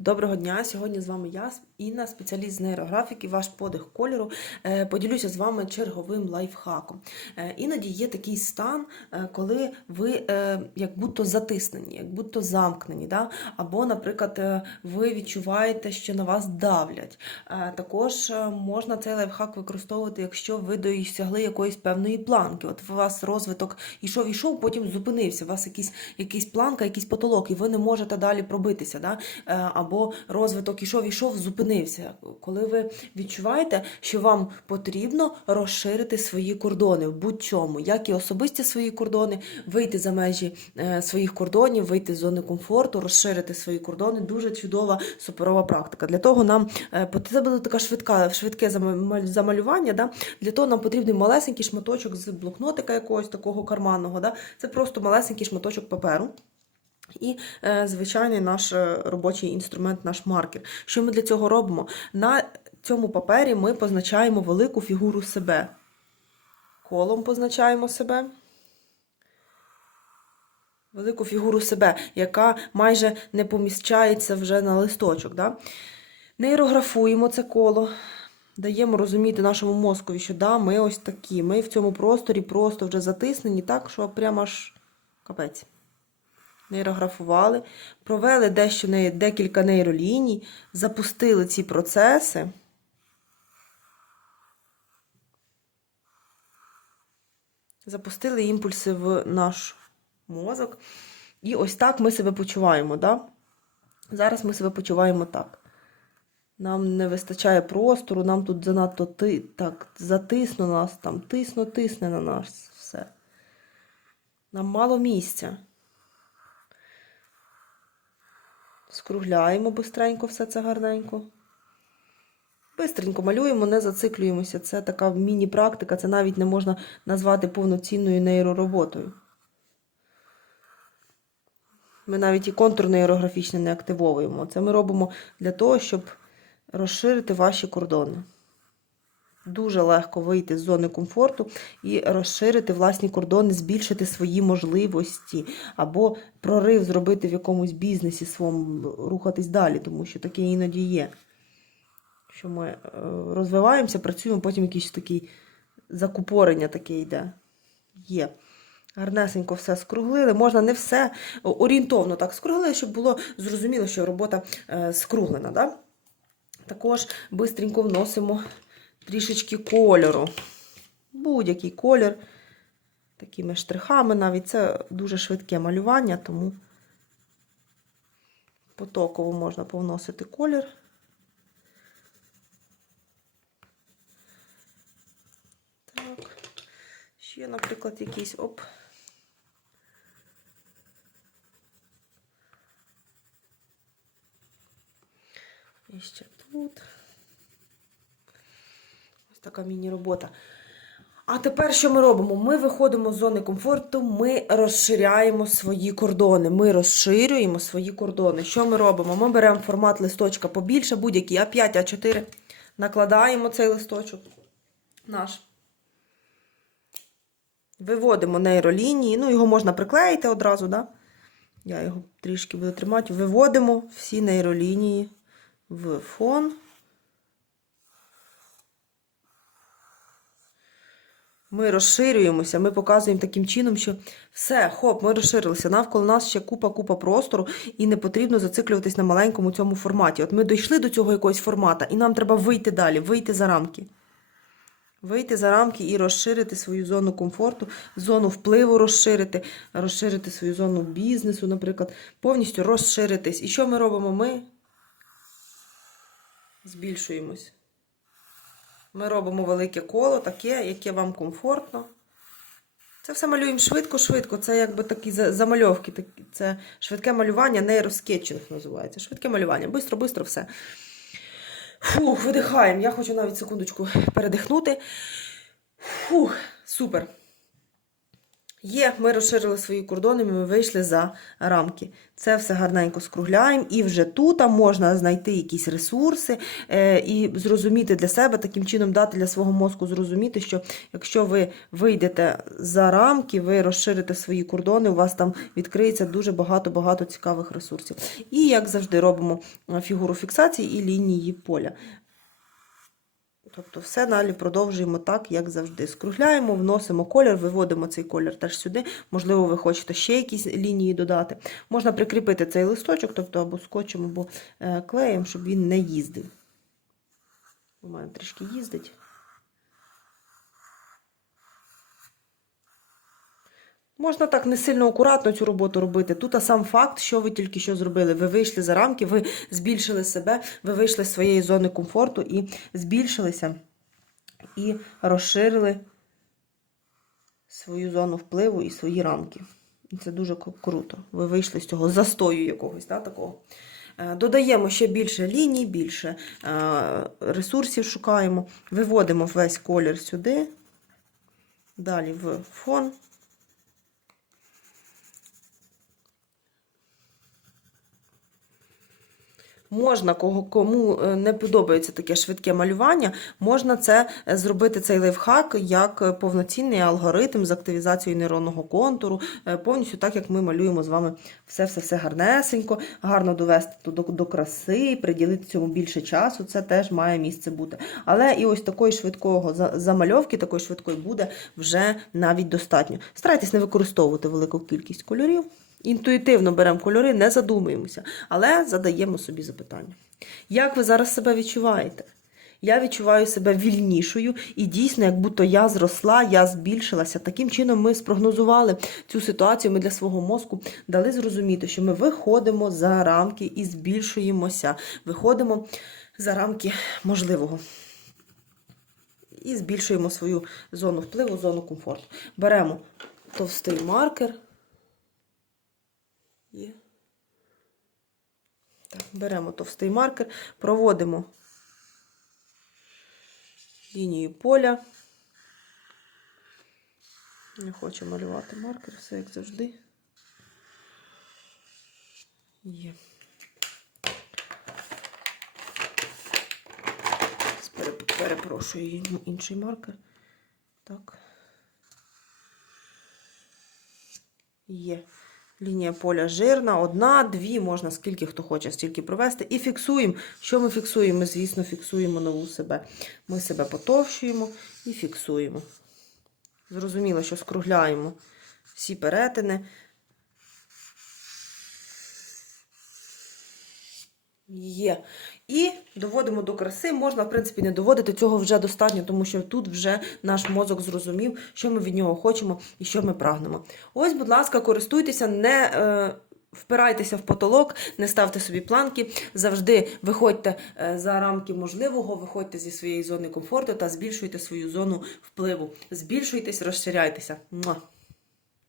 Доброго дня! Сьогодні з вами я, Інна, спеціаліст з нейрографіки, ваш подих кольору. Е, Поділюся з вами черговим лайфхаком. Е, Іноді є такий стан, е, коли ви як будто затиснені, як будто замкнені. Да? Або, наприклад, ви відчуваєте, що на вас давлять. Також можна цей лайфхак використовувати, якщо ви досягли якоїсь певної планки. От у вас розвиток ішов, ішов, потім зупинився. У вас якийсь, якийсь планка, якийсь потолок, і ви не можете далі пробитися. Да? Або розвиток ішов, ішов, зупинився. Коли ви відчуваєте, що вам потрібно розширити свої кордони в будь-чому, як і особисті свої кордони, вийти за межі е, своїх кордонів, вийти з зони комфорту, розширити свої кордони. Дуже чудова суперова практика. Для того нам е, це буде така швидка, швидке замалювання. Да? Для того нам потрібний малесенький шматочок з блокнотика якогось такого карманного. Да? Це просто малесенький шматочок паперу. І е, звичайний наш е, робочий інструмент, наш маркер. Що ми для цього робимо? На цьому папері ми позначаємо велику фігуру себе. Колом позначаємо себе. Велику фігуру себе, яка майже не поміщається вже на листочок. Да? Нейрографуємо це коло, даємо розуміти нашому мозкові, що да, ми ось такі. Ми в цьому просторі просто вже затиснені, так, що прямо аж капець нейрографували, провели дещо декілька нейроліній, запустили ці процеси. Запустили імпульси в наш мозок. І ось так ми себе почуваємо. Да? Зараз ми себе почуваємо так. Нам не вистачає простору, нам тут занадто ти, так, затисно нас, там тисно, тисне на нас все. Нам мало місця. Скругляємо бистренько все це гарненько. Бистренько малюємо, не зациклюємося. Це така міні-практика, це навіть не можна назвати повноцінною нейророботою. Ми навіть і контур нейрографічний не активовуємо. Це ми робимо для того, щоб розширити ваші кордони. Дуже легко вийти з зони комфорту і розширити власні кордони, збільшити свої можливості, або прорив зробити в якомусь бізнесі своєму, рухатись далі, тому що таке іноді є. Що ми е, розвиваємося, працюємо, потім якийсь такий закупорення таке йде. Є. Гарнесенько все скруглили. Можна не все орієнтовно так скруглили, щоб було зрозуміло, що робота е, скруглена. Да? Також бистренько вносимо трішечки кольору. Будь-який колір. Такими штрихами навіть це дуже швидке малювання, тому потоково можна повносити колір. Так. Ще, наприклад, якийсь оп. І ще тут. Ось така міні-робота. А тепер що ми робимо? Ми виходимо з зони комфорту, ми розширяємо свої кордони. Ми розширюємо свої кордони. Що ми робимо? Ми беремо формат листочка побільше, будь-який А5, А4. Накладаємо цей листочок наш. Виводимо нейролінії. Ну, його можна приклеїти одразу, да? Я його трішки буду тримати. Виводимо всі нейролінії в фон. Ми розширюємося, ми показуємо таким чином, що все, хоп, ми розширилися. Навколо нас ще купа-купа простору, і не потрібно зациклюватись на маленькому цьому форматі. От ми дійшли до цього якогось формата, і нам треба вийти далі, вийти за рамки. Вийти за рамки і розширити свою зону комфорту, зону впливу розширити, розширити свою зону бізнесу, наприклад, повністю розширитись. І що ми робимо? Ми збільшуємось. Ми робимо велике коло, таке, яке вам комфортно. Це все малюємо швидко-швидко. Це якби такі замальовки. Це швидке малювання, нейроскетчинг називається. Швидке малювання. Бистро-бистро все. Фух, видихаємо. Я хочу навіть секундочку передихнути. Фух, супер. Є, ми розширили свої кордони, ми вийшли за рамки. Це все гарненько скругляємо, і вже тут можна знайти якісь ресурси е, і зрозуміти для себе, таким чином дати для свого мозку зрозуміти, що якщо ви вийдете за рамки, ви розширите свої кордони, у вас там відкриється дуже багато-багато цікавих ресурсів. І, як завжди, робимо е, фігуру фіксації і лінії поля. Тобто все далі продовжуємо так, як завжди. Скругляємо, вносимо колір, виводимо цей колір теж сюди. Можливо, ви хочете ще якісь лінії додати. Можна прикріпити цей листочок, тобто або скотчем, або е, клеєм, щоб він не їздив. У мене трішки їздить. Можна так не сильно акуратно цю роботу робити. Тут а сам факт, що ви тільки що зробили. Ви вийшли за рамки, ви збільшили себе, ви вийшли з своєї зони комфорту і збільшилися, і розширили свою зону впливу і свої рамки. І це дуже круто. Ви вийшли з цього застою якогось, да, такого. Е, Додаємо ще більше ліній, більше е, ресурсів шукаємо. Виводимо весь колір сюди. Далі в фон. Можна, кому е, не подобається таке швидке малювання, можна це е, зробити цей лайфхак як е, повноцінний алгоритм з активізацією нейронного контуру, повністю так, як ми малюємо з вами все-все-все гарнесенько, гарно довести до, до, до краси, приділити цьому більше часу. Це теж має місце бути. Але і ось такої швидкого замальовки, такої швидкої буде вже навіть достатньо. Старайтесь не використовувати велику кількість кольорів. Інтуїтивно беремо кольори, не задумуємося, але задаємо собі запитання. Як ви зараз себе відчуваєте? Я відчуваю себе вільнішою і дійсно, як будто я зросла, я збільшилася. Таким чином ми спрогнозували цю ситуацію. Ми для свого мозку дали зрозуміти, що ми виходимо за рамки і збільшуємося. Виходимо за рамки можливого. І збільшуємо свою зону впливу, зону комфорту. Беремо товстий маркер. Є. Так, беремо товстий маркер, проводимо лінію поля. Не хочу малювати маркер, все як завжди. Є. Перепрошую ін- інший маркер. Так. Є. Лінія поля жирна, одна, дві, можна скільки хто хоче, стільки провести. І фіксуємо. Що ми фіксуємо? Ми, звісно, фіксуємо нову себе. Ми себе потовщуємо і фіксуємо. Зрозуміло, що скругляємо всі перетини. Є. І доводимо до краси. Можна, в принципі, не доводити. Цього вже достатньо, тому що тут вже наш мозок зрозумів, що ми від нього хочемо і що ми прагнемо. Ось, будь ласка, користуйтеся, не е, впирайтеся в потолок, не ставте собі планки. Завжди виходьте е, за рамки можливого, виходьте зі своєї зони комфорту та збільшуйте свою зону впливу. Збільшуйтесь, розширяйтеся.